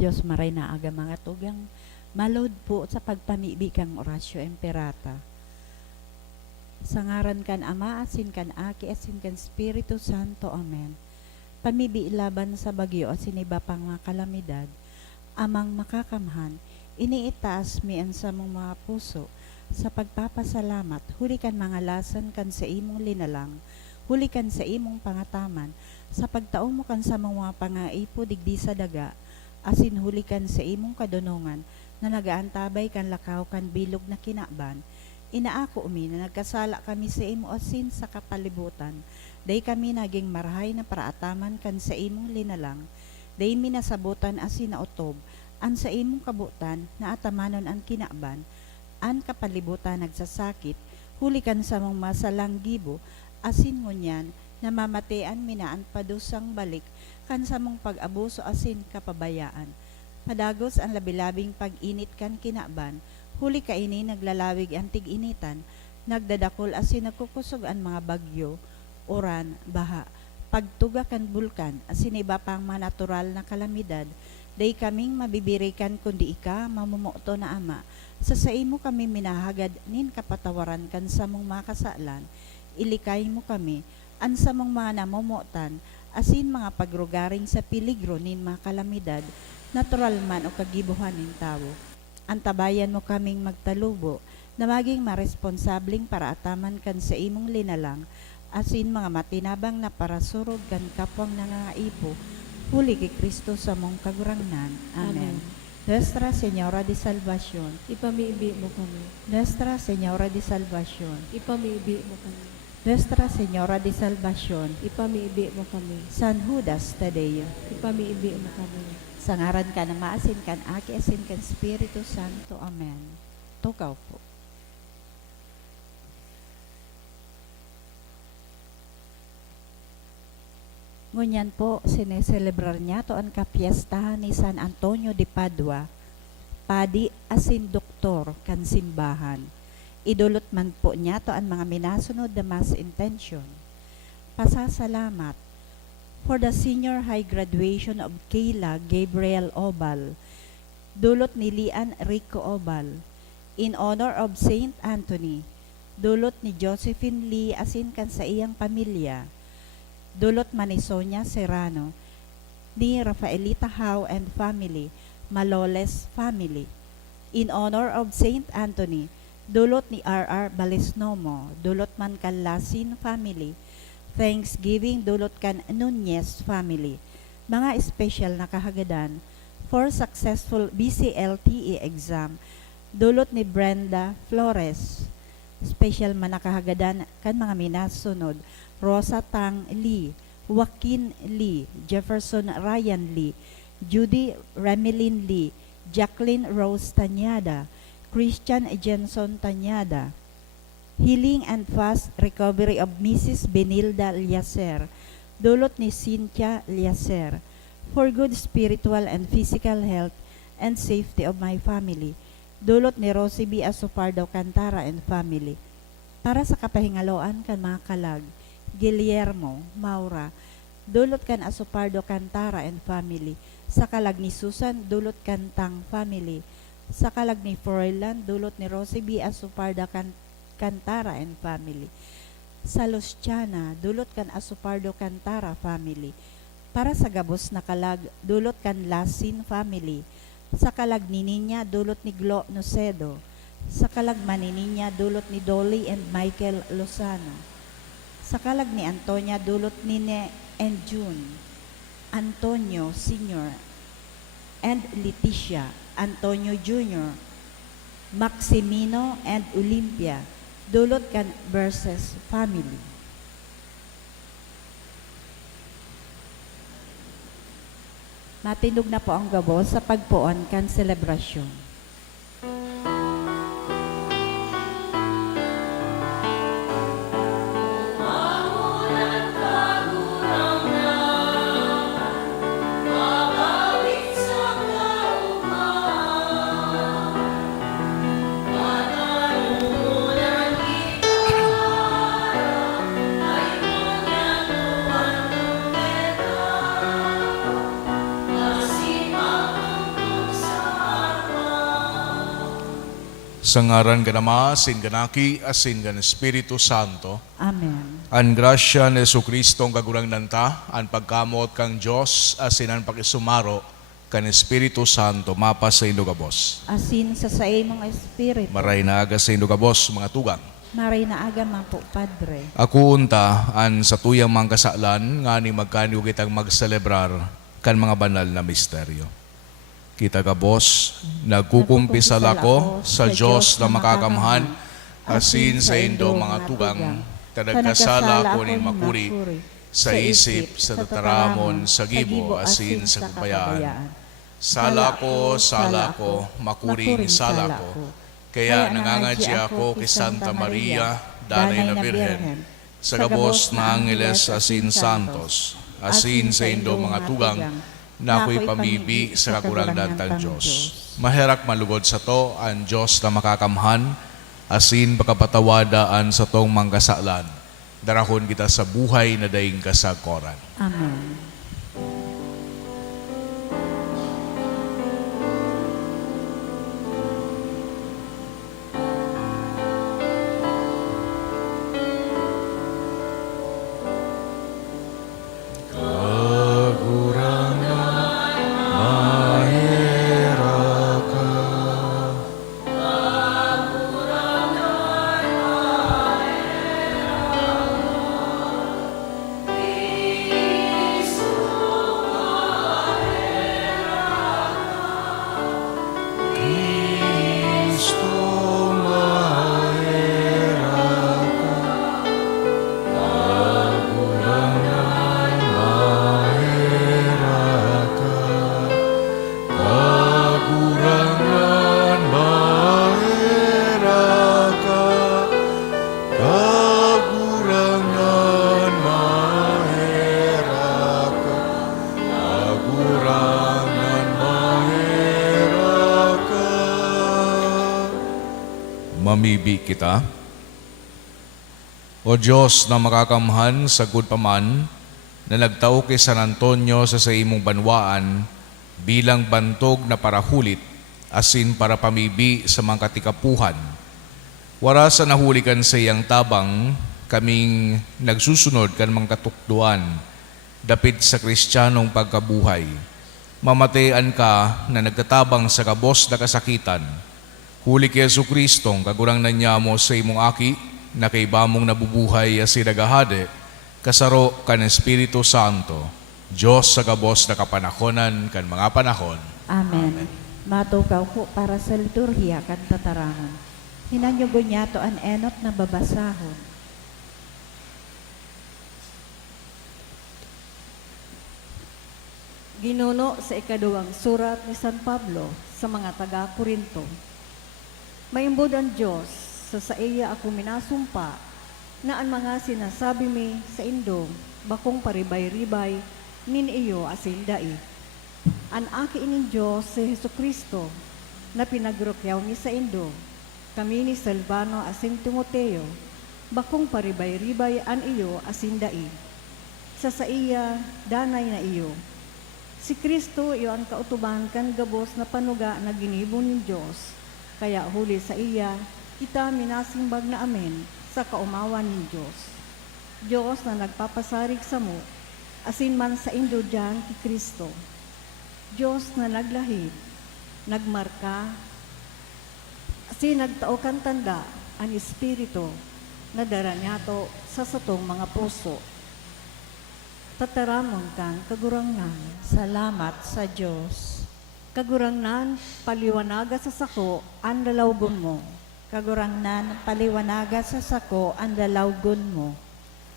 Diyos maray na aga mga tugang malod po sa pagpamibi kang orasyo emperata. Sa ngaran kan Ama, asin kan Aki, asin kan Espiritu Santo. Amen. Pamibi laban sa bagyo asin iba pang mga kalamidad, amang makakamhan, iniitaas mian sa mong mga puso, sa pagpapasalamat, huli kan mga lasan kan sa imong linalang, huli kan sa imong pangataman, sa pagtaong mo kan sa mga pangaipo digdi sa daga, asin huli kan sa imong kadunungan, na nagaantabay kan lakaw kan bilog na kinaban. Inaako umi na nagkasala kami sa imo asin sa kapalibutan, day kami naging marahay na paraataman kan sa imong linalang, day minasabutan asin na utob, an sa imong kabutan na atamanon ang kinaban, an kapalibutan nagsasakit, huli kan sa mong masalang gibo, asin ngunyan, namamatean minaan padusang balik, kan sa mong pag-abuso asin kapabayaan. Padagos ang labilabing pag-init kan kinaban, huli ka ini naglalawig ang tig-initan, nagdadakol asin nagkukusog ang mga bagyo, uran, baha, pagtuga kan bulkan, asin iba pang mga natural na kalamidad, day kaming mabibirikan kundi ika mamumuto na Ama, sa imo kami minahagad nin kapatawaran kan sa mong mga kasalan, ilikay mo kami, an sa mong mga namumutan, asin mga pagrugaring sa piligro nin mga kalamidad, natural man o kagibuhan nin tao. Antabayan mo kaming magtalubo, na maging maresponsabling para ataman kan sa imong linalang, asin mga matinabang na parasurog kan kapwang nangangaipo, huli kay Kristo sa mong kagurangnan. Amen. Nuestra Señora de Salvación, Ipamiibi mo kami. Nuestra Señora de Salvación, Ipamiibi mo kami. Nuestra Señora de Salvación, Ipamiibi mo kami. San Judas Tadeo, Ipamiibi mo kami. sa ngaran ka na maasin kan Aki, asin kan Espiritu Santo. Amen. Tukaw po. Ngunyan po, sineselebrar niya to ang kapiestahan ni San Antonio de Padua, padi asin doktor kan simbahan. Idulot man po niya to ang mga minasunod na mass intention. Pasasalamat for the senior high graduation of Kayla Gabriel Obal, dulot ni Lian Rico Obal, in honor of Saint Anthony, dulot ni Josephine Lee asin kan sa iyang pamilya, dulot man ni Sonia Serrano, ni Rafaelita Howe and family, Maloles family, in honor of Saint Anthony, dulot ni R.R. Balesnomo, dulot man kan Lasin family, Thanksgiving dulot kan Nunez family. Mga special na kahagadan for successful BCLTE exam, dulot ni Brenda Flores. Special man na kahagadan kan mga minasunod, Rosa Tang Lee, Joaquin Lee, Jefferson Ryan Lee, Judy Remelin Lee, Jacqueline Rose Tanyada, Christian Jenson Tanyada. Healing and fast recovery of Mrs. Benilda Liacer, dulot ni Cynthia Liacer, for good spiritual and physical health and safety of my family, dulot ni Rosie B. Asopardo Cantara and family, para sa kapahingaloan kan mga kalag, Guillermo Maura, dulot kan Asopardo Cantara and family, sa kalag ni Susan, dulot kan Tang family, sa kalag ni Froilan, dulot ni Rosie B. Asopardo Cantara and family. Sa Luciana, dulot kan Asopardo Cantara family. Para sa gabos na kalag, dulot kan Lasin family. Sa kalag ni Ninya, dulot ni Glo Nocedo. Sa kalag manininya, dulot ni Dolly and Michael Lozano. Sa kalag ni Antonia, dulot ni Ne and June, Antonio Sr. and Leticia, Antonio Jr., Maximino and Olympia, dulot kan Verses family. Natindog na po ang gabos sa pagpuon kan selebrasyon. Sa ngaran ka Ama, asin ganaki, asin gan Espiritu Santo. Amen. An grasya ni Jesucristo ang kagurang nanta, an pagkamot kang Diyos, asin ang pakisumaro, kan Espiritu Santo, mapa sa indo kabos. Asin sa imong espiritu. Maray na aga sa indo kabos, mga tugang. Maray na aga man po, Padre. Ako unta, an sa tuyang mga kasalan, nga ni magkanyo kitang magselebrar, kan mga banal na misteryo. Kita kabos, nagkukumpisal ako sa Diyos na makakamhan, asin sa indo mga tugang, tanagkasala ko ni makuri, sa isip, sa tataramon, sa gibo, asin sa kabayaan. Sala ko, makuri ni sala ko. Kaya nangangadji ako kay Santa Maria, Danay na Birhen, sa gabos na Angeles asin Santos, asin sa indo mga tugang, na ako'y pamibi sa kakurangdan tang Diyos. Maherak malugod sa to, ang Diyos na makakamhan, asin pagkapatawadaan sa tong mangkasalan. Darahon kita sa buhay na daing kasakoran. Amen. Mamibi kita. O Diyos na makakamhan sa paman, na nagtao kay San Antonio sa imong banwaan bilang bantog na parahulit, asin para pamibi sa mga katikapuhan. Wara sa nahulikan sa iyang tabang, kaming nagsusunod kan mga katukduan, dapit sa Kristiyanong pagkabuhay. Mamatean ka na nagtatabang sa kabos na kasakitan. Huli kay Jesucristo, kagurang na niya mo sa imong aki, na kay bamong nabubuhay as sinagahade, kasaro kan Espiritu Santo, Diyos sa kabos na kapanahonan kan mga panahon. Amen. Matukaw po para sa liturhiya kan tatarangan. Hinanyugo niya to an enot na babasahon. Ginuno sa ikaduwang surat ni San Pablo sa mga taga-Korinto. Maimbod ang Diyos sa iya ako minasumpa na ang mga sinasabi mi sa indo bakong paribay-ribay nin iyo asin dai. An aki inin Diyos si Jesucristo na pinagrokyaw mi sa indo, kami ni Silvano asin Timoteo, bakong paribay-ribay an iyo asin dai. Sa iya, danay na iyo. Si Kristo iyo ang kautuban kan gabos na panuga na ginibo ni Diyos. Kaya huli sa iya, kita minasimbag na amen sa kaumawan ni Diyos. Diyos na nagpapasarig sa mo, asin man sa indo dyan ki Kristo. Diyos na naglahid, nagmarka, asin nagtao kan tanda ang Espiritu na dara niya to sa satong mga puso. Tataramon kang kagurangnan. Salamat sa Diyos. Kagurangnan, paliwanaga sa sako, ang lalawgon mo. Kagurangnan, paliwanaga sa sako ang lalawgon mo.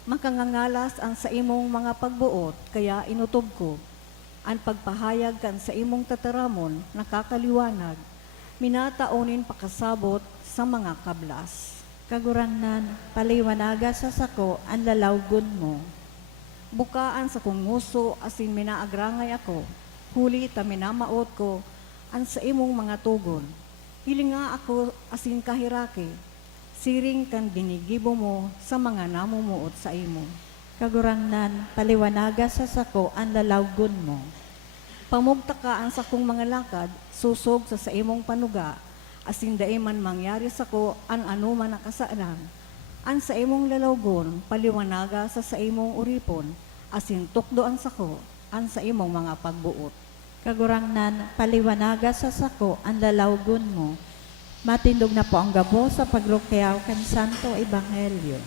Makangangalas ang sa imong mga pagbuot, kaya inutob ko. Ang pagpahayag kan sa imong tataramon, nakakaliwanag. Minataonin pakasabot sa mga kablas. Kagurangnan, paliwanaga sa sako ang lalawgon mo. Bukaan sa kong nguso, asin minaagrangay ako. Huli ta minamaot ko, ang sa imong mga tugon. Hilinga ako asin kahirake, siring kan ginigibo mo sa mga namumuot sa imo. Kagurangnan, paliwanaga sa sako ang lalawgon mo. Pamugtakaan sa kong mga lakad, susog sa imong panuga, asin daay man mangyari sa ko an anuman nakasaanan. An sa imong lalawgon, paliwanaga sa imong uripon, asin tukdoan sa ko, an sa imong mga pagbuot. Kagurangnan, paliwanaga sa sako ang lalawgon mo. Matindog na po ang gabo sa pagrukyaw kan Santo Ebanghelyo.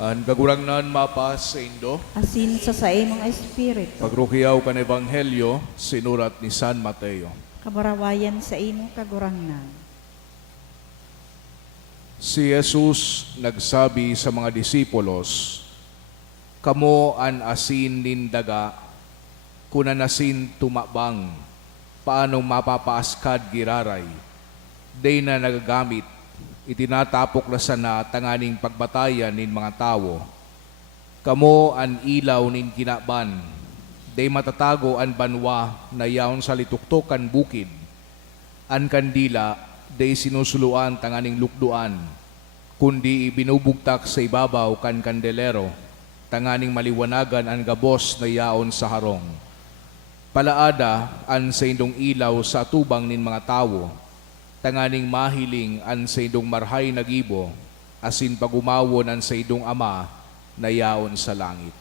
An kagurangnan mapas sa Indo, Asin sa imong espiritu. pagrukiyaw kan Ebanghelyo, sinurat ni San Mateo. Kabarawayan sa imong kagurangnan. Si Jesus nagsabi sa mga disipulos, "Kamo an asin nin daga, kunan asin tumabang, paanong mapapaaskad giraray, day na nagagamit, itinatapok na sana tanganing pagbatayan nin mga tao. Kamo an ilaw nin kinaban, day matatago an banwa na yaon sa lituktokan bukid, an kandila, day sinusuluan tanganing lukduan, kundi ibinubugtak sa ibabaw kan kandelero, tanganing maliwanagan ang gabos na yaon sa harong. Palaada an sa indong ilaw sa tubang nin mga tao, tanganing mahiling an sa indong marhay na gibo, asin pagumawon an sa indong ama na yaon sa langit."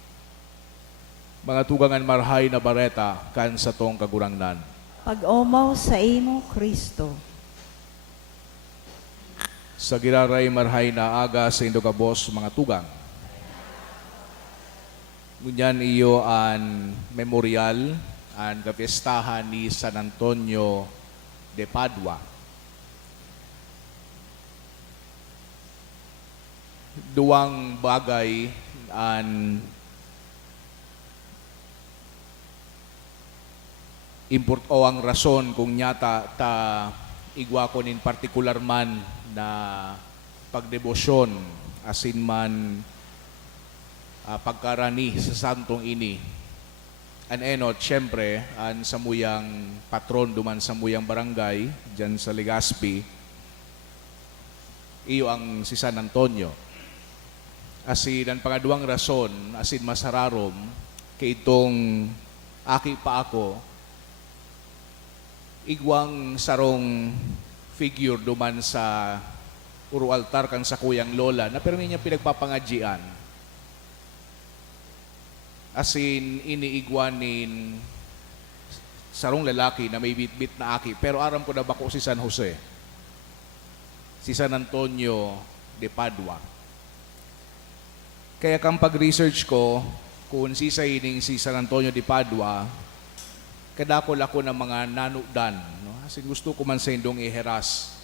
Mga tugangan marhay na bareta kan sa tong kagurangnan. Pag-omaw sa imo, Kristo. Sa giraray marhay na aga sa indong kabos mga tugang. Ngunyan iyo an memorial, an kapiestahan ni San Antonio de Padua. Duwang bagay an o ang rason kung nyata ta igwa ko nin partikular man na pagdebosyon asin man pagkarani sa santong ini. An enot, syempre, an samuyang patron duman samuyang barangay dyan sa Legazpi, iyo ang si San Antonio. Asin ang pangaduang rason, asin masararom, kay itong aki pa ako, igwang sarong figure duman sa uro altar kan sa kuyang lola na pero niya pinagpapangadjian. Asin iniigwanin sarong lalaki na may bitbit na aki, pero aram ko na bako si San Jose, si San Antonio de Padua. Kaya kang pag-research ko, kung si San Antonio de Padua, kadakol ako ng mga nanudan. No? Kasi gusto ko man sa indong iheras.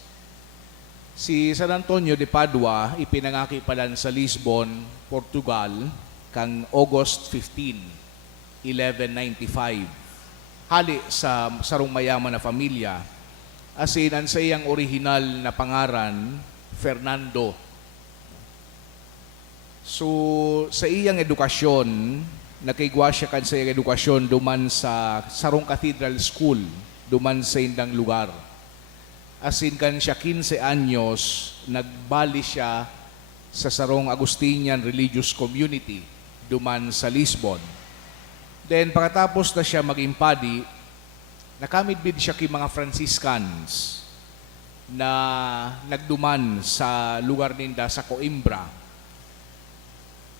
Si San Antonio de Padua, ipinangaki palan sa Lisbon, Portugal, kang August 15, 1195. Hali sa sarong mayaman na pamilya. Asin, ang sa iyang original na pangaran, Fernando. So, sa iyang edukasyon, nakaigwa siya kan sa iyang edukasyon duman sa Sarong Cathedral School, duman sa indang lugar. Asin kan siya 15 anyos, nagbali siya sa Sarong Agustinian Religious Community, duman sa Lisbon. Then, pagkatapos na siya maging padi, nakamidbid siya kay mga Franciscans na nagduman sa lugar ninda sa Coimbra.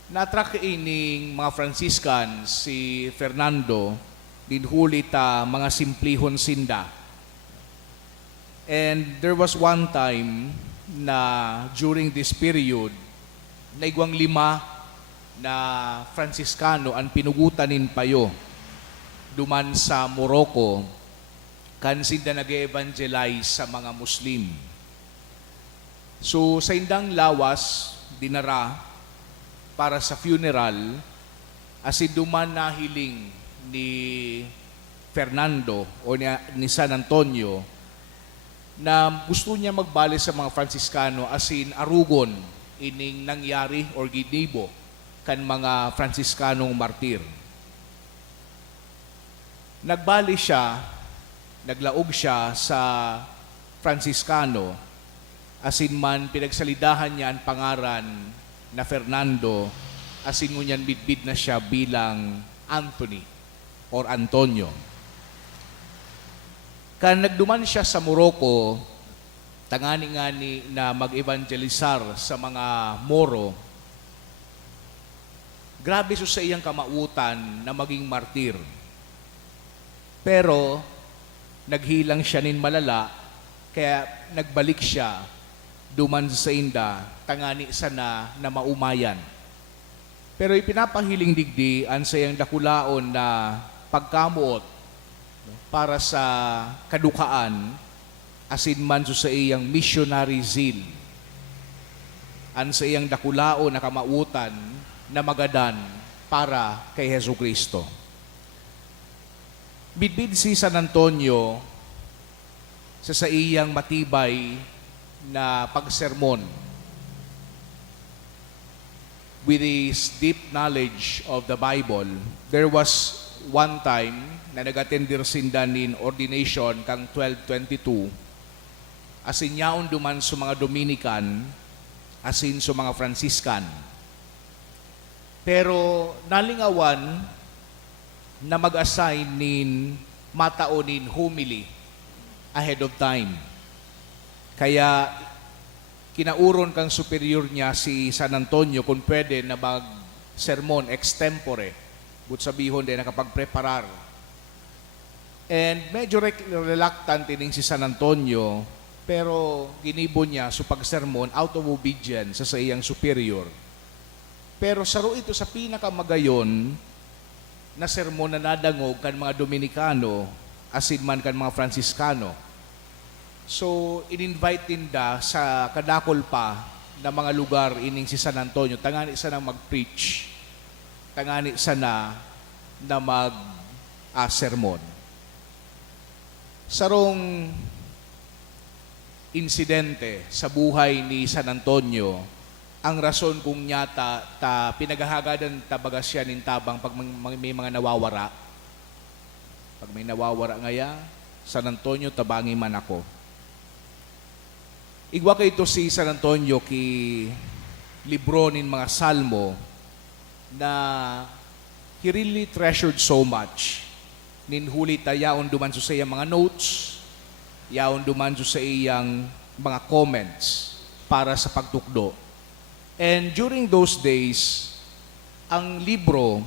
Na-attract ining mga Franciscans si Fernando dinhuli ta mga simplihon sinda. And there was one time na during this period, naigwang 5 na Franciscano ang pinugutanin payo duman sa Morocco kan sinda nag-evangelize sa mga Muslim. So sa indang lawas, dinara para sa funeral, asin duman na hiling ni Fernando o ni San Antonio na gusto niya magbali sa mga Franciscano asin arugon ining nangyari or ginibo kan mga Franciscanong martir. Nagbali siya, naglaog siya sa Franciscano asin man pinagsalidahan niya ang pangaran na Fernando asin ngunyan bidbid na siya bilang Anthony or Antonio. Kan nagduman siya sa Morocco, tangani-ngani na mag-evangelizar sa mga Moro, grabe sa iyang kamautan na maging martir. Pero, naghilang siya nin malala, kaya nagbalik siya duman sa inda, tangani sana na maumayan. Pero ipinapahiling digdi ang sayang dakulaon na pagkamuot para sa kadukaan asin man sa iyang missionary zeal. Ang sa iyang dakulao na kamautan na magadan para kay Hesu Kristo. Bidbid si San Antonio sa iyang matibay na pagsermon with his deep knowledge of the Bible. There was one time na nag-attendir sindanin ordination kang 1222 asin yaon duman sa mga Dominican asin sa mga Franciscan. Pero nalingawan na mag-assign nin mataonin homily ahead of time. Kaya kinauron kang superior niya si San Antonio kung pwede na mag-sermon extempore. But sabihon din nakapag-preparar. And medyo reluctant din si San Antonio, pero ginibo niya sa pag-sermon out of obedience sa iyang superior. Pero saro ito sa pinakamagayon na sermon na nadangog kan mga Dominicano, asin man kan mga Franciscano. So, in-invite tinda sa kadakol pa na mga lugar ining si San Antonio, tangani sana mag-preach, tangani sana na mag-sermon. Sarong insidente sa buhay ni San Antonio, ang rason kung nyata ta pinagahagadan tabaga siya nin tabang pag may mga nawawara. Pag may nawawara ngaya, San Antonio, tabangi man ako. Igwa kay ito si San Antonio ki libro nin mga salmo na he really treasured so much. Nin huli yaon duman sa iyang mga notes, yaon duman sa iyang mga comments para sa pagtukdo. And during those days, ang libro,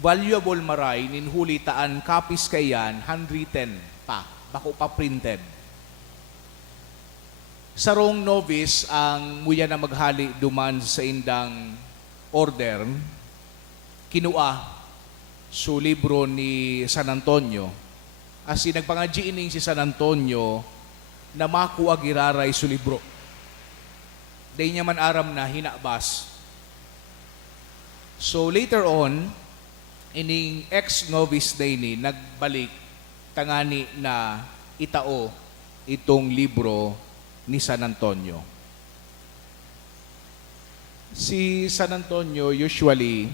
valuable maray, nin huli taan copies kayan, handwritten pa, bako pa printed. Sarong novice ang muya na maghali duman sa indang order, kinua so libro ni San Antonio. As in, nagpangadji ining si San Antonio na makuha giraray so libro. Day niya man aram na hinabas. So later on, ining ex-novice day ni nagbalik tangani na itao itong libro ni San Antonio. Si San Antonio usually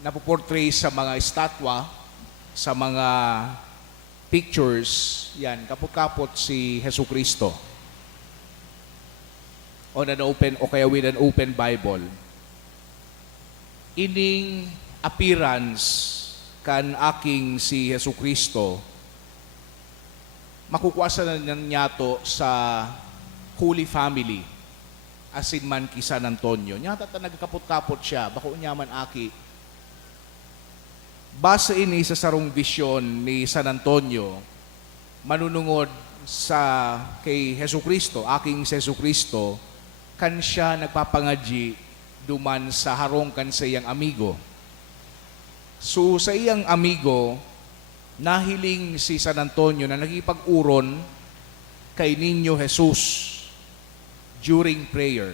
napoportray sa mga estatwa, sa mga pictures, yan, kapot-kapot si Hesu Kristo. On an open, o kaya with an open Bible. Ining appearance kan aking si Hesu Kristo, makukuasa na niya to sa Holy Family, asin man ki San Antonio. Nyata ta nagkapot-kapot siya, bako niya man aki. Base ini sa sarong vision ni San Antonio, manunungod sa kay Hesu Kristo, aking si Hesu Kristo, kan siya nagpapangadji duman sa harong kan sa iyang amigo. So sa iyang amigo, nahiling si San Antonio na nagipag-uron kay Niño Jesus during prayer.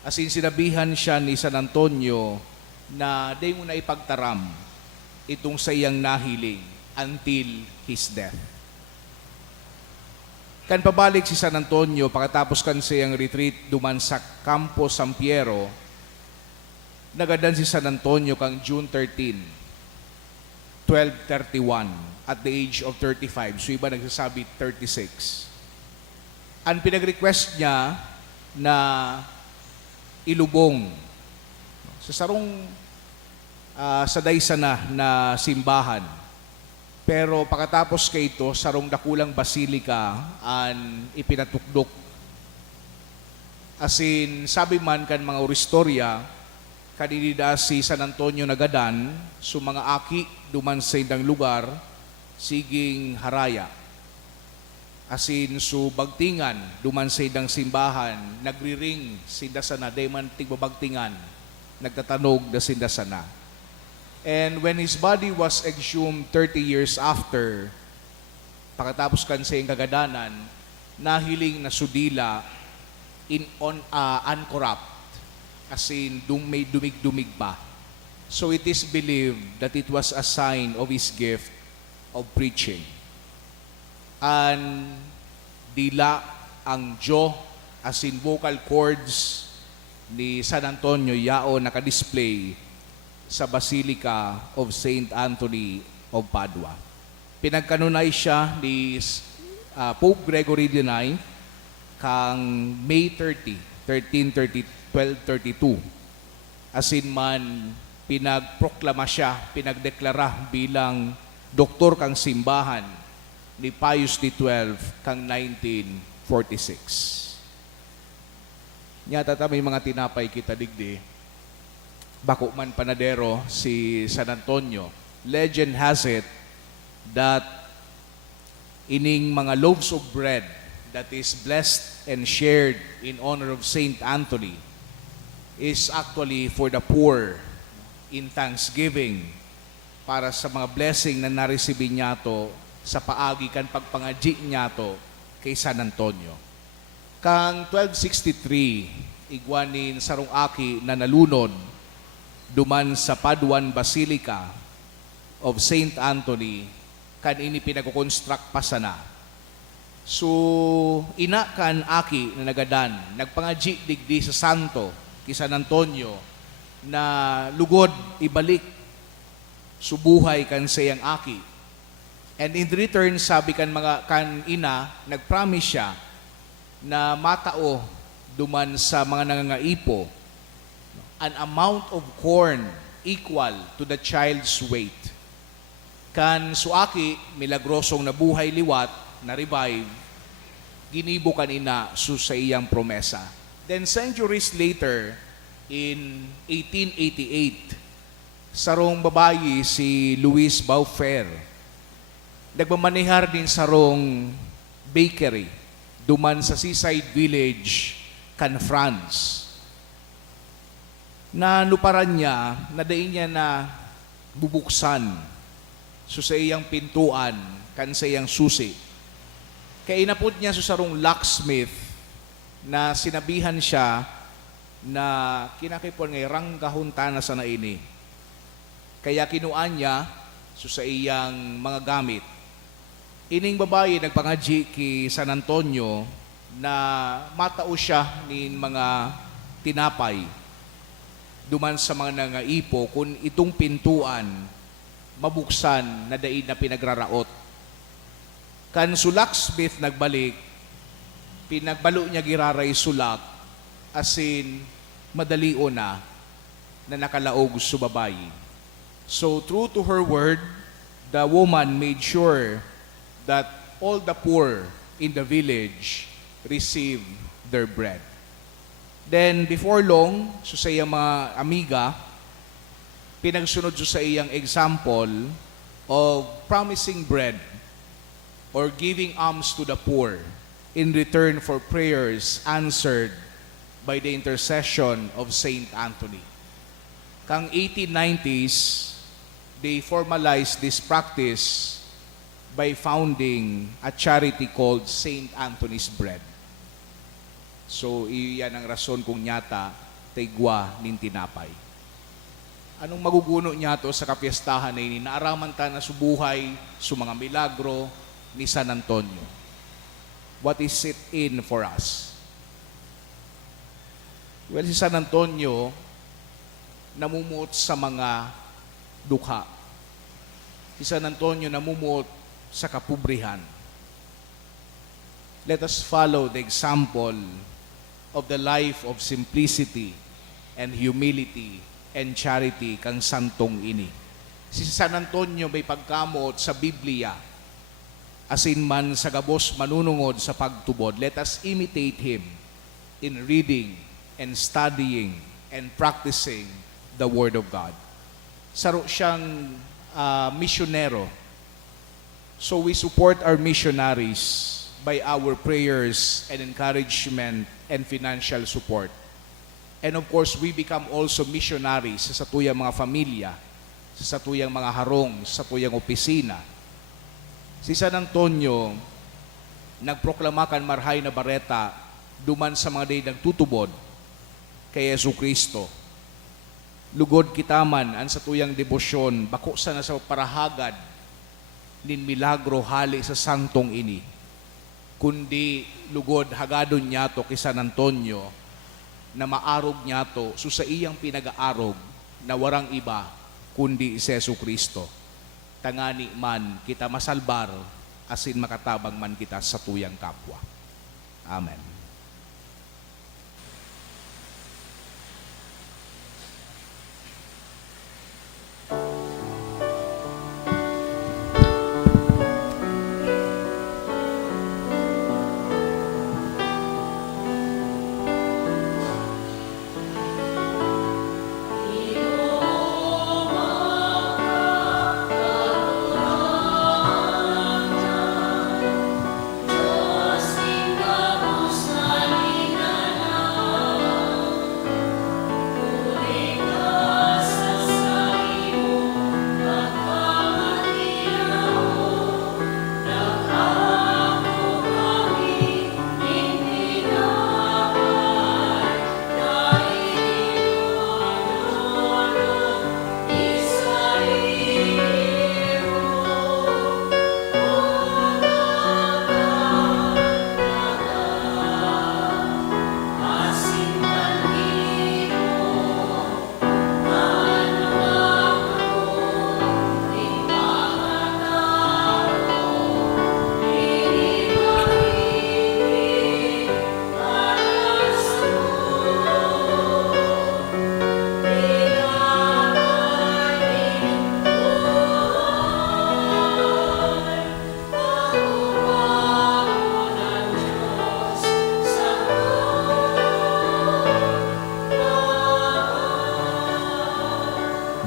As in, sinabihan siya ni San Antonio na day mo na ipagtaram itong sa iyang nahiling. until his death. Kan pabalik si San Antonio, pagkatapos kan siyang retreat duman sa Campo San Piero, nagadan si San Antonio kang June 13, 1231, at the age of 35. So iba nagsasabi 36. Ang pinag-request niya na ilubong sa sarong sa daysa na simbahan. Pero pagkatapos kay ito, sarong dakulang basilika an ipinatukdok. As in, sabi man kan mga oristorya, kanidida si San Antonio nagadan, so mga aki duman sa indang lugar, siging haraya. As in, so bagtingan, duman sa indang simbahan, nagriring sinda sana, dayman tigbabagtingan, nagtatanog da sinda sana. And when his body was exhumed 30 years after, pagkatapos kan sa iyang kagadanan, nahiling na sudila uncorrupt, as in may dumig-dumig pa. So it is believed that it was a sign of his gift of preaching. And dila ang jaw, as in vocal cords ni San Antonio yao nakadisplay sa Basilica of Saint Anthony of Padua. Pinagkanunay siya ni Pope Gregory IX kang May 30, 1232. As in man, pinagproklama siya, pinagdeklara bilang doktor kang simbahan ni Pius XII kang 1946. Nyata may mga tinapay kita digdi. Bako man panadero si San Antonio. Legend has it that ining mga loaves of bread that is blessed and shared in honor of Saint Anthony is actually for the poor in thanksgiving para sa mga blessing na nareceive niya to sa paagi kan pagpangadji niya to kay San Antonio. Kang 1263, igwanin sarong aki na nalunod duman sa Paduan Basilica of Saint Anthony, kan ini pinag-construct pa sana. So, ina kan aki na nagadan, nagpangadji digdi sa santo, kay San Antonio, na lugod, ibalik, subuhay kan sayang aki. And in return, sabi kan mga kan ina, nagpromise siya na matao duman sa mga nangangaipo an amount of corn equal to the child's weight. Kan suaki, milagrosong nabuhay liwat, na-revive, ginibo kanina sa iyang promesa. Then centuries later, in 1888, sarong babayi si Louise Beaufair, nagmamanihar din sarong bakery, duman sa seaside village, kan France. Na luparan niya, nadain niya na bubuksan so sa iyang pintuan, kan sa iyang susi. Kaya inapod niya sa sarong locksmith na sinabihan siya na kinakipon ngay ranggahuntana sa naini. Kaya kinuan niya so sa iyang mga gamit. Ining babae nagpangadji ki San Antonio na matao siya nin mga tinapay duman sa mga nangaipo kung itong pintuan mabuksan na daig na pinagraraot. Kan sulaksmith nagbalik, pinagbalo niya giraray sulak, asin madalio na nakalaog sa babayi. So true to her word, the woman made sure that all the poor in the village receive their bread. Then, before long, so sa iyang mga amiga, pinagsunod so sa iyang example of promising bread or giving alms to the poor in return for prayers answered by the intercession of Saint Anthony. Kang 1890s, they formalized this practice by founding a charity called Saint Anthony's Bread. So, iyan ang rason kung nyata, taigwa nin tinapay. Anong maguguno niya to sa kapiestahan na ini? Naaraman ta na subuhay, sa mga milagro ni San Antonio. What is it in for us? Well, si San Antonio, namumuot sa mga dukha. Si San Antonio namumuot sa kapubrihan. Let us follow the example of the life of simplicity and humility and charity kang santong ini. Si San Antonio may pagkamot sa Biblia, asin man sa gabos manunungod sa pagtubod. Let us imitate him in reading and studying and practicing the Word of God. Saro siyang misyonero. So we support our missionaries by our prayers and encouragement and financial support. And of course, we become also missionaries sa satuyang mga familia, sa satuyang mga harong, sa satuyang opisina. Si San Antonio, nagproklamakan marhay na bareta duman sa mga day nagtutubod kay Yesu Kristo. Lugod kitaman ang satuyang debosyon, bako sa nasa parahagad nin milagro hali sa santong ini. Kundi lugod hagadon niya to kay San Antonio na maarog niya to so sa iyang pinag-aarog na warang iba kundi si Yesu Kristo. Tangani man kita masalbar asin makatabang man kita sa tuyang kapwa. Amen.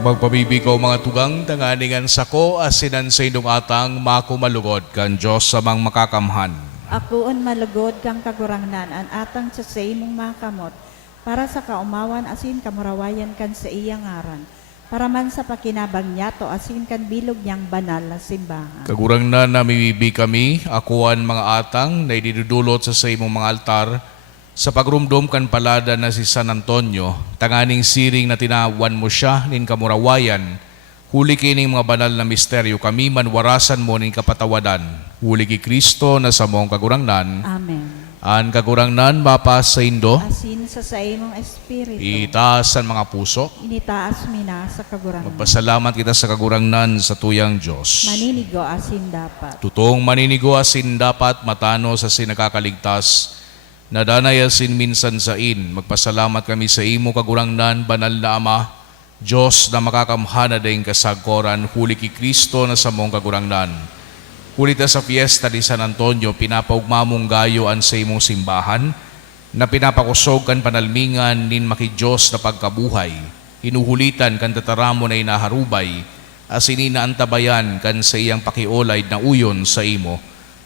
Magpabibigaw mga tugang, tanganingan sako, asinan sa indong atang, makumalugod kan Diyos sa mga makakamhan. Akuon malugod kang kagurangnan an atang sa imong makamot para sa kaumawan asin kamurawayan kan sa iyang ngaran. Para man sa pakinabang niya to asin kan bilog niyang banal na simbahan. Kagurang na namibibi kami, akuan mga atang, na ididudulot sa imong mga altar, sa pagrumdom kan palada na si San Antonio, tanganing siring na tinawan mo siya nin kamurawayan, huli kining mga banal na misteryo, kami manwarasan mo nin kapatawadan, huli ki Kristo na sa mong kagurangnan. Amen. An kagurangnan mapas sa indo, Asin sa imong espiritu. itaas ang mga puso. Initaas mina sa kagurangnan. Magpasalamat kita sa kagurangnan sa tuyang Diyos. Maninigo asin dapat. Tutong maninigo asin dapat matano sa sinakakaligtas, nadanay asin minsan sa in. Magpasalamat kami sa imo kagurangnan, banal na Ama, Diyos na makakamhana dayong kasagkoran, huli ki Kristo na sa mong kagurangnan. Huli ta sa fiesta di San Antonio, pinapaugmamong gayo an sa imong simbahan, na pinapakusog kan panalmingan nin maki Diyos na pagkabuhay, hinuhulitan kan tataramo na inaharubay, asin inaantabayan kan sa iyang pakiolay na uyon sa imo.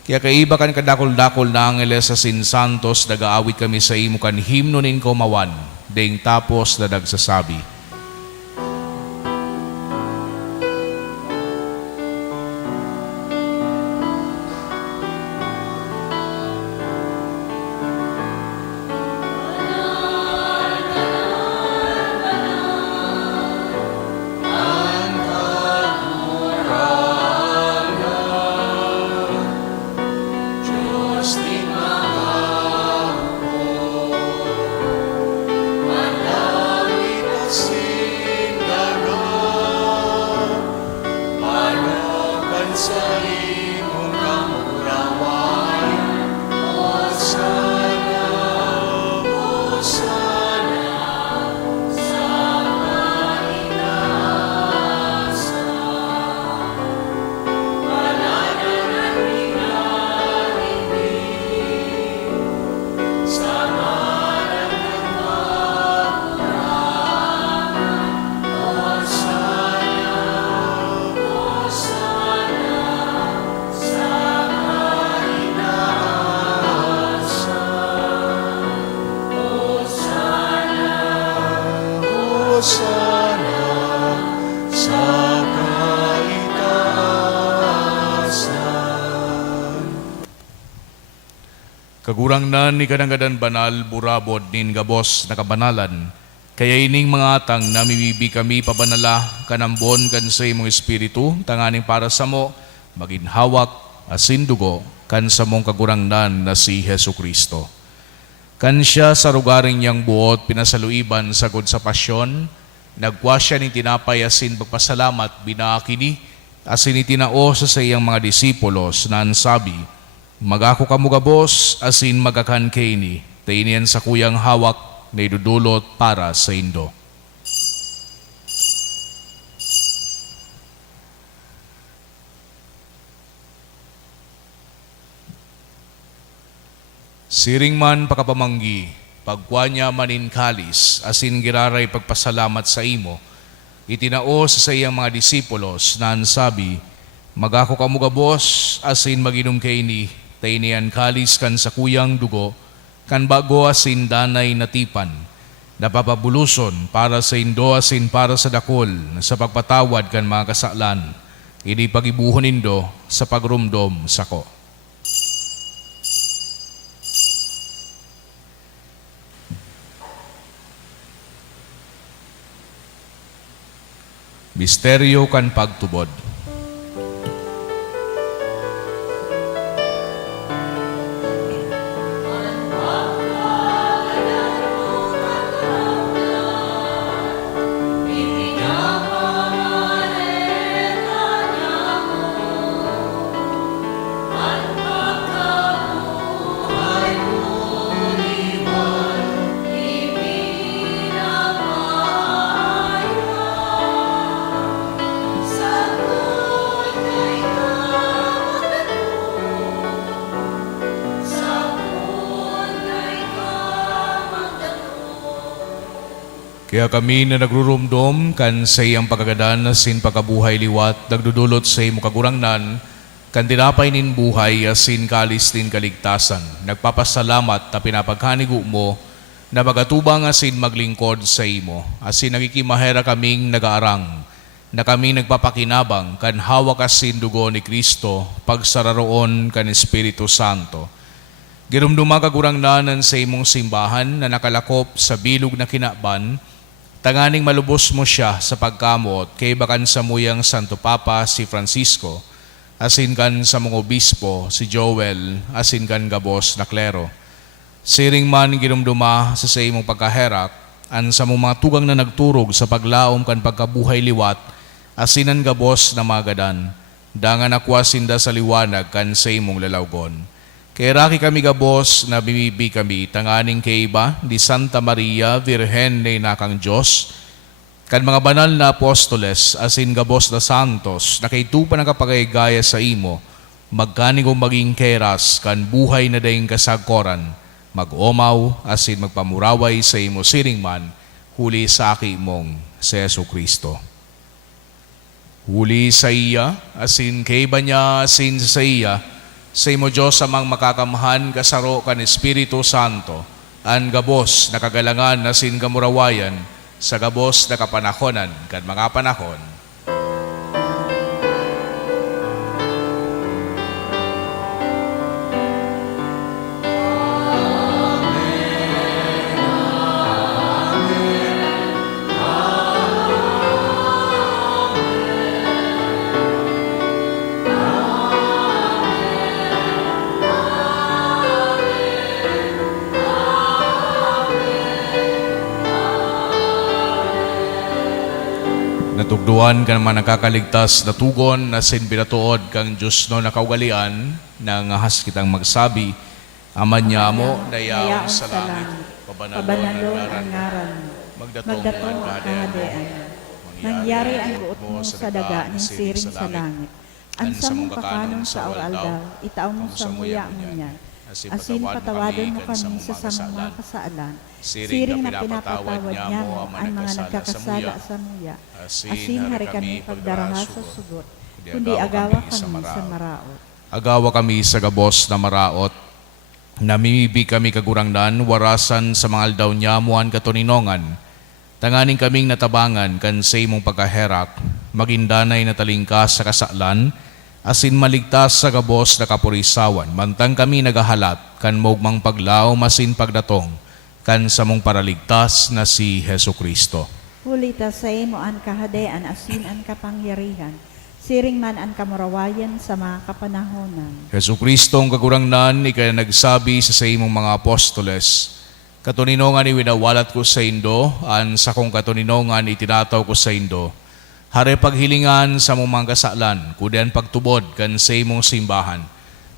Kaya kaiba kan kadakol-dakol na angeles sa sinsantos, nagaawit kami sa imo kan himno nin kaumawan, ding tapos na nagsasabi, sana sa kaitaasan. Kagurangnan ni kadanggadan banal, burabod nin gabos nakabanalan, kaya ining mga atang namimibi kami pabanala, kanambon kan sa imong espiritu, tanganing para sa mo, maginhawak, asin dugo, kan sa mong kagurangnan na si Hesu Kristo. Kan siya sa rugaring niyang buot, pinasaluiban sagod sa pasyon, nagwa siya ni tinapay asin pagpasalamat, binaakini, asin itinao sa iyang mga disipulos na ansabi, magako kamugabos, asin magakan kaini, tainian sa kuyang hawak, na idudulot para sa indo. Siring man pakapamanggi, pagkuha niya manin kalis, asin giraray pagpasalamat sa imo, itinao sa iyang mga disipulos na ansabi, magako kamugabos, asin maginom kaini, tainian kalis kan sa kuyang dugo, kan bago asin danay natipan, napapabuluson para sa indo asin para sa dakol, sa pagpatawad kan mga kasalan, ini pagibuhon indo sa pagrumdom sako. Misteryo kan pagtubod. Kaya kami na nagrurumdom kan sa iyang pagkagadan asin pagkabuhay liwat, nagdudulot sa iyong kagurangnan, kan tinapay nin buhay asin kalis nin kaligtasan. Nagpapasalamat na pinapagkanigo mo na magatubang asin maglingkod sa imo. Asin nagikimahera kaming nagaarang, na kami nagpapakinabang kan hawak asin dugo ni Kristo, pagsararoon kan Espiritu Santo. Girumduma kagurangnanan sa imong simbahan na nakalakop sa bilog na kinaban, tanganing malubos mo siya sa pagkamot kay bakan sa muyang Santo Papa si Francisco, asin kan sa mga obispo si Joel, asin kan gabos na klero. Siring man girumduma sa imong pagkaherak, an sa mga tugang na nagturog sa paglaom kan pagkabuhay liwat, asinan gabos na magadan, dangan akwasinda sa liwanag kan sa imong lalawgon. Kay raki kami gabos na bimibi kami, tanganing kay iba, di Santa Maria, Virhen na inakang Diyos, kan mga banal na apostoles, asin gabos na santos, na kay tupa ng kapagayagaya sa imo, magkaning maging keras, kan buhay na daing kasagkoran, mag-omaw, asin magpamuraway sa imo siring man, huli sa aki mong si Yesu Kristo. Huli sa iya, asin kay iba niya, asin sa iya, sa imo Diyos amang makakamhan kasaro kan Espiritu Santo, an gabos na kagalangan na sin kamurawayan, sa gabos na kapanahonan kan mga panahon. Natugduan ka naman nakakaligtas na tugon na sinbiratuod kang Diyos no nakaugalian na ngahas kitang magsabi, Aman niya mo, dayaw sa langit, pabanalo ang ngaran mo, magdatong ang kahadean, mangyari ang buot mo sa daga ng siring sa langit, ansa mong kakanon sa oraldaw, itaw mo sa muya mo niyan, asin patawadan mo kami sa samang mga kasaalan, siring na pinapatawad niya mo ang mga nagkakasala sa muya, asin hari kami pagdaraha sa sugot, kundi agawa kami sa maraot. Agawa kami sa gabos na maraot, namimibi kami kagurangnan, warasan sa mga aldaw niya muan katuninongan, Tanganing kaming natabangan kan sa imong pagkaherak, magindanay na talingkas sa kasalan, asin maligtas sa gabos na kapurisawan, mantang kami nagahalat, kan mogmang paglaw masin pagdatong, kan sa mong paraligtas na si Hesu Kristo. Hulita sa imo an kahadean asin an kapangyarihan, siring man an kamurawayan sa mga kapanahonan. Hesu Kristo ang kagurangnan, ikay nagsabi sa imong mga apostoles, katuninongan iwinawalat ko sa indo, an sa kong katuninongan itinataw ko sa indo. Hare paghilingan sa mong mga kasalan, kudian pagtubod kan sa imong simbahan.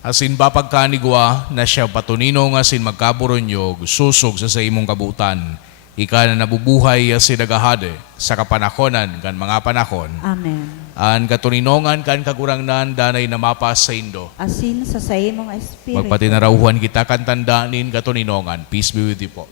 Asin ba pagkanigwa na siya patuninong asin magkaburonyog, susog sa imong kabutan. Ika na nabubuhay asin nagahade sa kapanahonan kan mga panahon. Amen. An katuninongan kan kagurangnan danay namapas sa indo. Asin sa imong espiritu. Magpatinarauhan kita kan tandaanin katuninongan. Peace be with you po.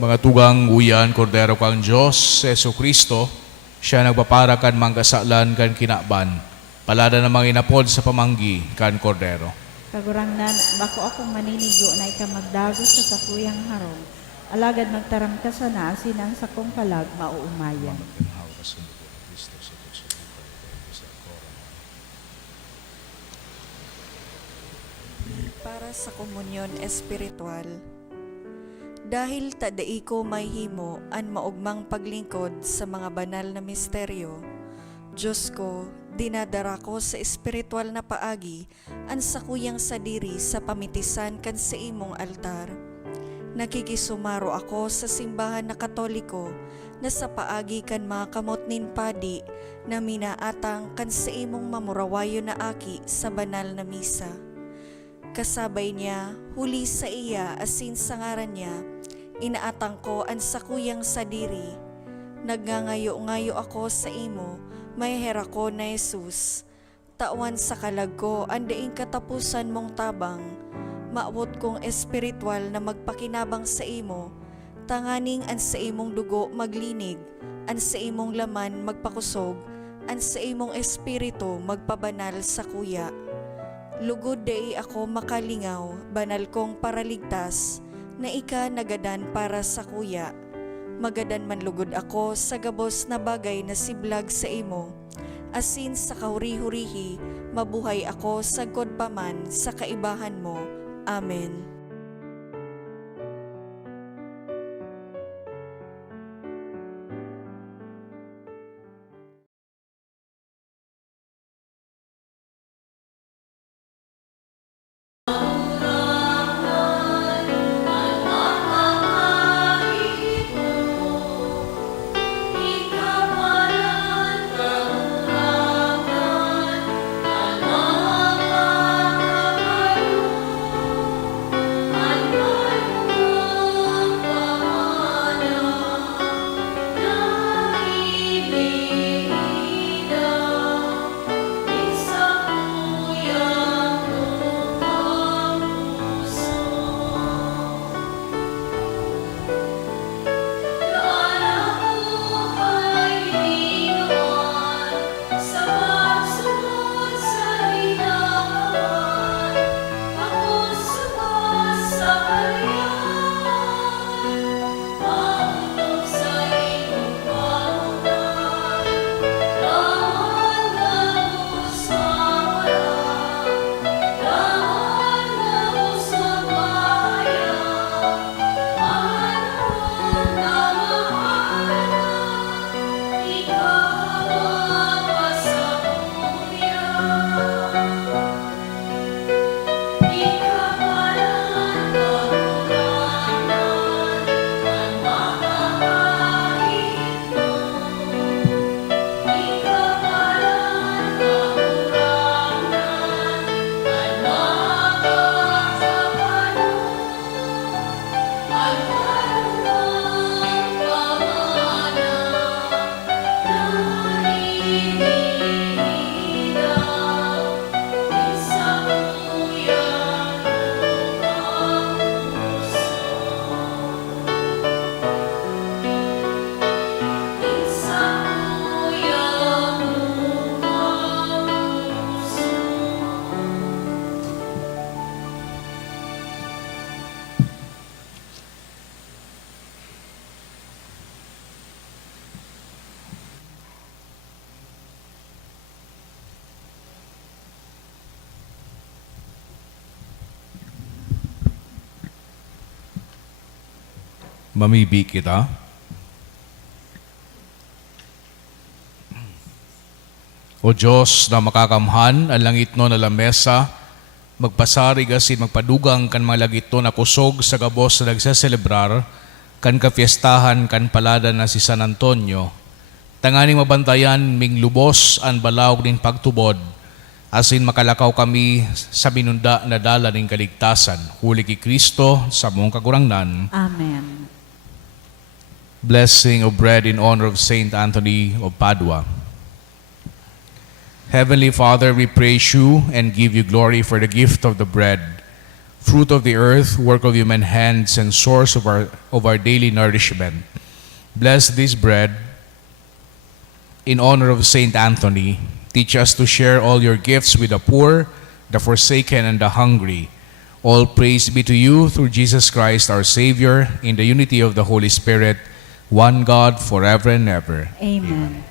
Mga tugang uyan, kordero kang Diyos, Yesu Kristo, siya nagpapara kan mangkasalan kan kinaban, palada na mga inapod sa pamanggi kan kordero. Kagurangnan, bako akong maninigo na ikamagdago sa kakuyang harong. Alagad magtaram ka sana, asin ang sakong kalag mauumayan. Para sa komunyon espiritual. Dahil tadai ko may himo an maugmang paglingkod sa mga banal na misteryo, Diyos ko, dinadara ko sa espiritual na paagi an sakuyang sadiri sa pamitisan kan sa imong altar. Nakikisumaro ako sa simbahan na Katoliko na sa paagi kan mga kamot nin padi na minaatang kan sa imong mamurawayo na aki sa banal na misa. Kasabay niya, huli sa iya asin sa ngaran niya, inaatang ko ang sakuyang sadiri. Nagngangayo-ngayo ako sa imo, may hera ko na Jesus. Tawan sa kalag ko, andaing katapusan mong tabang. Maabot kong espiritual na magpakinabang sa imo. Tanganing an sa imong dugo maglinig, an sa imong laman magpakusog, an sa imong espiritu magpabanal sa kuya. Lugod dai ako makalingaw, banal kong paraligtas, na ika nagadan para sa kuya. Magadan man lugod ako sa gabos na bagay na siblag sa imo. Asin sa kahuri-hurihi, mabuhay ako sagkod paman sa kaibahan mo. Amen. Mamibi kita. O Diyos na makakamhan, ang langit no na lamesa, magpasarig asin magpadugang kan mga lagito na kusog sa gabos na nagsaselebrar, kan kapiestahan kan palada na si San Antonio, tanganing mabantayan ming lubos ang balawg nin pagtubod, asin makalakaw kami sa binunda na dala ning kaligtasan, huli ki Kristo sa mong kagurangnan. Amen. Blessing of bread in honor of Saint Anthony of Padua. Heavenly Father, we praise you and give you glory for the gift of the bread, fruit of the earth, work of human hands, and source of our daily nourishment. Bless this bread in honor of Saint Anthony. Teach us to share all your gifts with the poor, the forsaken, and the hungry. All praise be to you through Jesus Christ, our Savior, in the unity of the Holy Spirit, one God, forever and ever. Amen.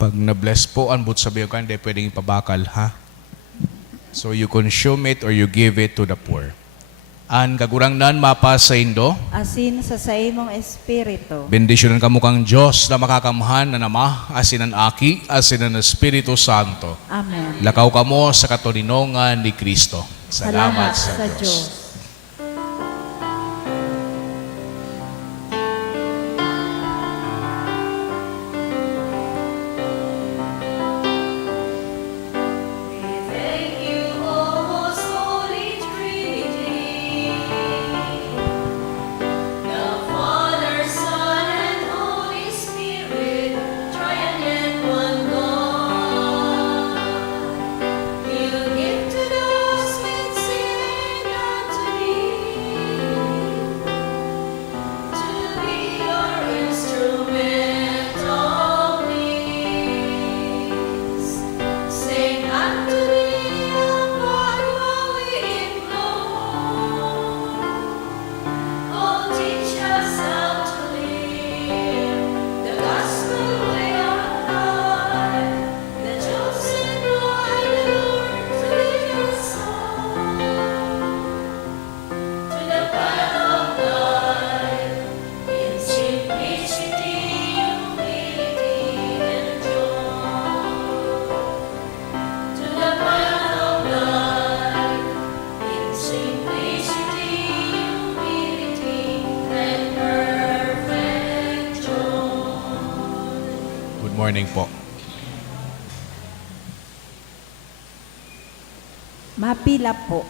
Pag na-bless po, anbut sabihin ka, hindi pwedeng ipabakal, ha? So you consume it or you give it to the poor. An kagurangnan mapa sa Indo, Asin sa imong espiritu. bendisyonan kamo kang Diyos na makakamhan na nama, asin ang Aki, asin ang Espiritu Santo. Amen. Lakaw kamo sa katuninongan ni Kristo. Salamat sa Diyos. Good morning po. Mapila po.